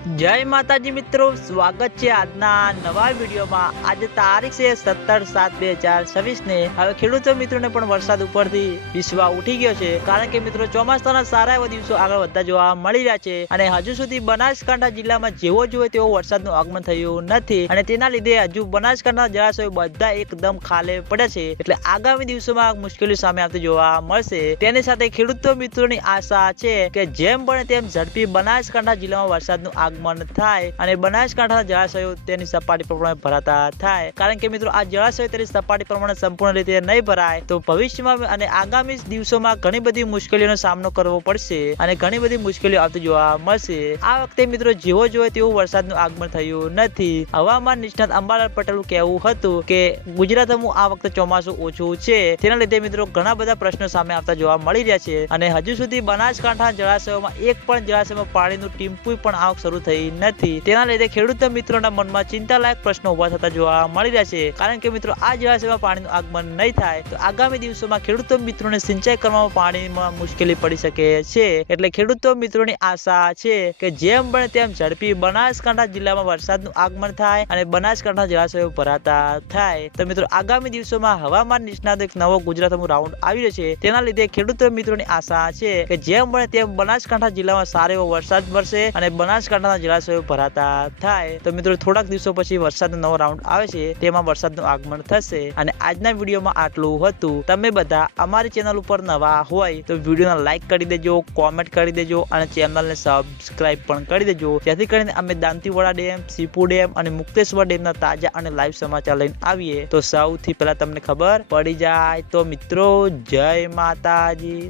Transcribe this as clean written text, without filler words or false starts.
જય માતાજી મિત્રો, સ્વાગત છે આજના નવા વિડીયોમાં। આજે તારીખ છે 17/7/2026 ને હવે ખેડૂતો મિત્રોને પણ વરસાદ ઉપરથી વિશ્વાસ ઉઠી ગયો છે, કારણ કે મિત્રો ચોમાસાના સારા એવા દિવસો આગળ વધતા જોવા મળી રહ્યા છે અને હજુ સુધી બનાસકાંઠા જિલ્લામાં જેવો જોઈએ તેવો વરસાદનું આગમન થયું નથી અને તેના લીધે હજુ બનાસકાંઠાના જળાશયો બધા એકદમ ખાલે પડ્યા છે। એટલે આગામી દિવસોમાં મુશ્કેલી સામે આવતી જોવા મળશે। તેની સાથે ખેડૂતો મિત્રોની આશા છે કે જેમ બને તેમ ઝડપી બનાસકાંઠા જિલ્લામાં વરસાદનું આગમન થાય અને બનાસકાંઠાના જળાશયો તેની સપાટી પ્રમાણે ભરાતા થાય, કારણ કે મિત્રો આ જળાશયો તેની સપાટી પ્રમાણે સંપૂર્ણ રીતે નહીં ભરાય તો ભવિષ્યમાં અને આગામી દિવસોમાં ઘણી બધી મુશ્કેલીઓનો સામનો કરવો પડશે અને ઘણી બધી મુશ્કેલીઓ આવતી જોવા મળશે। આ વખતે મિત્રો જેવો જોઈએ તેવું વરસાદનું આગમન થયું નથી। હવામાન નિષ્ણાત અંબાલાલ પટેલનું કહેવું હતું કે ગુજરાતમાં આ વખતે ચોમાસું ઓછું છે, તેના લીધે મિત્રો ઘણા બધા પ્રશ્નો સામે આવતા જોવા મળી રહ્યા છે અને હજુ સુધી બનાસકાંઠા જળાશયોમાં એક પણ જળાશયમાં પાણીનું ટીમ્પું પણ આવક શરૂ થઈ નથી। તેના લીધે ખેડૂત મિત્રોના મનમાં ચિંતાલાયક પ્રશ્નો ઉભા થતા જોવા મળી રહ્યા છે, કારણ કે મિત્રો આ જળાશયમાં પાણીનું આગમન નહીં થાય તો આગામી દિવસોમાં ખેડૂતો મિત્રોને સિંચાઈ કરવામાં પાણીમાં મુશ્કેલી પડી શકે છે। એટલે ખેડૂતો મિત્રોની આશા છે કે જેમ બને તેમ ઝડપી બનાસકાંઠા જિલ્લામાં વરસાદનું આગમન થાય અને બનાસકાંઠા જળાશયો ભરાતા થાય। તો મિત્રો આગામી દિવસોમાં હવામાન નિષ્ણાત એક નવો ગુજરાતમાં રાઉન્ડ આવી રહ્યો છે, તેના લીધે ખેડૂતો મિત્રોની આશા છે કે જેમ બને તેમ બનાસકાંઠા જિલ્લામાં સારો એવો વરસાદ વરસે અને બનાસકાંઠાના જળાશયો ભરાતા થાય। તો મિત્રો થોડાક દિવસો પછી વરસાદનો નવો રાઉન્ડ આવે છે, તેમાં વરસાદનું આગમન થશે અને આજના વિડીયોમાં આટલું હતું। તમે બધા અમારી ચેનલ ઉપર નવા હોય તો વિડીયોને લાઈક કરી દેજો, કોમેન્ટ કરી દેજો અને ચેનલને સબસ્ક્રાઇબ પણ કરી દેજો, જેથી કરીને અમે દાંતીવાડા ડેમ, સીપુ ડેમ અને મુક્તેશ્વર ડેમના તાજા અને લાઈવ સમાચાર લઈને આવીએ તો સૌથી પહેલા તમને ખબર પડી જાય। તો મિત્રો જય માતાજી।